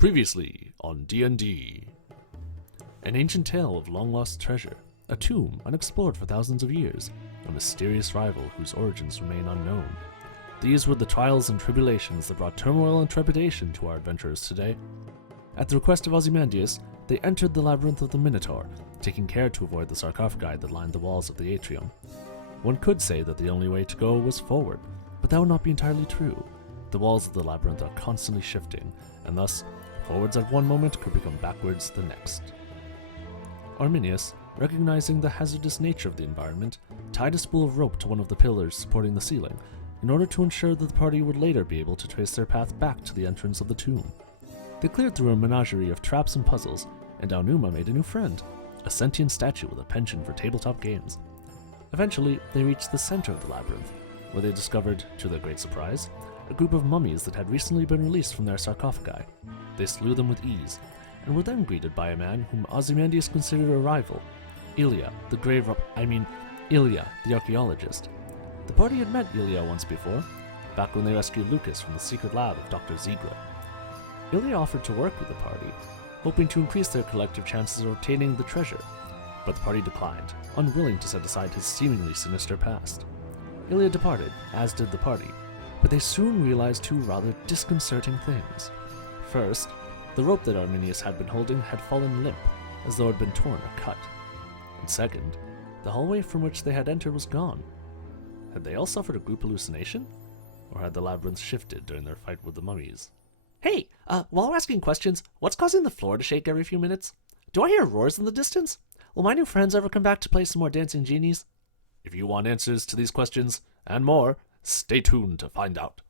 Previously on D&D. An ancient tale of long-lost treasure, a tomb unexplored for thousands of years, a mysterious rival whose origins remain unknown. These were the trials and tribulations that brought turmoil and trepidation to our adventurers today. At the request of Ozymandias, they entered the labyrinth of the Minotaur, taking care to avoid the sarcophagi that lined the walls of the atrium. One could say that the only way to go was forward, but that would not be entirely true. The walls of the labyrinth are constantly shifting, and thus, forwards at one moment could become backwards the next. Arminius, recognizing the hazardous nature of the environment, tied a spool of rope to one of the pillars supporting the ceiling, in order to ensure that the party would later be able to trace their path back to the entrance of the tomb. They cleared through a menagerie of traps and puzzles, and Aonuma made a new friend, a sentient statue with a penchant for tabletop games. Eventually, they reached the center of the labyrinth, where they discovered, to their great surprise, a group of mummies that had recently been released from their sarcophagi. They slew them with ease, and were then greeted by a man whom Ozymandias considered a rival, Ilya, Ilya, the archaeologist. The party had met Ilya once before, back when they rescued Lucas from the secret lab of Dr. Ziegler. Ilya offered to work with the party, hoping to increase their collective chances of obtaining the treasure, but the party declined, unwilling to set aside his seemingly sinister past. Ilya departed, as did the party, but they soon realized two rather disconcerting things. First, the rope that Arminius had been holding had fallen limp, as though it had been torn or cut. And second, the hallway from which they had entered was gone. Had they all suffered a group hallucination? Or had the labyrinth shifted during their fight with the mummies? Hey, while we're asking questions, what's causing the floor to shake every few minutes? Do I hear roars in the distance? Will my new friends ever come back to play some more dancing genies? If you want answers to these questions, and more, stay tuned to find out.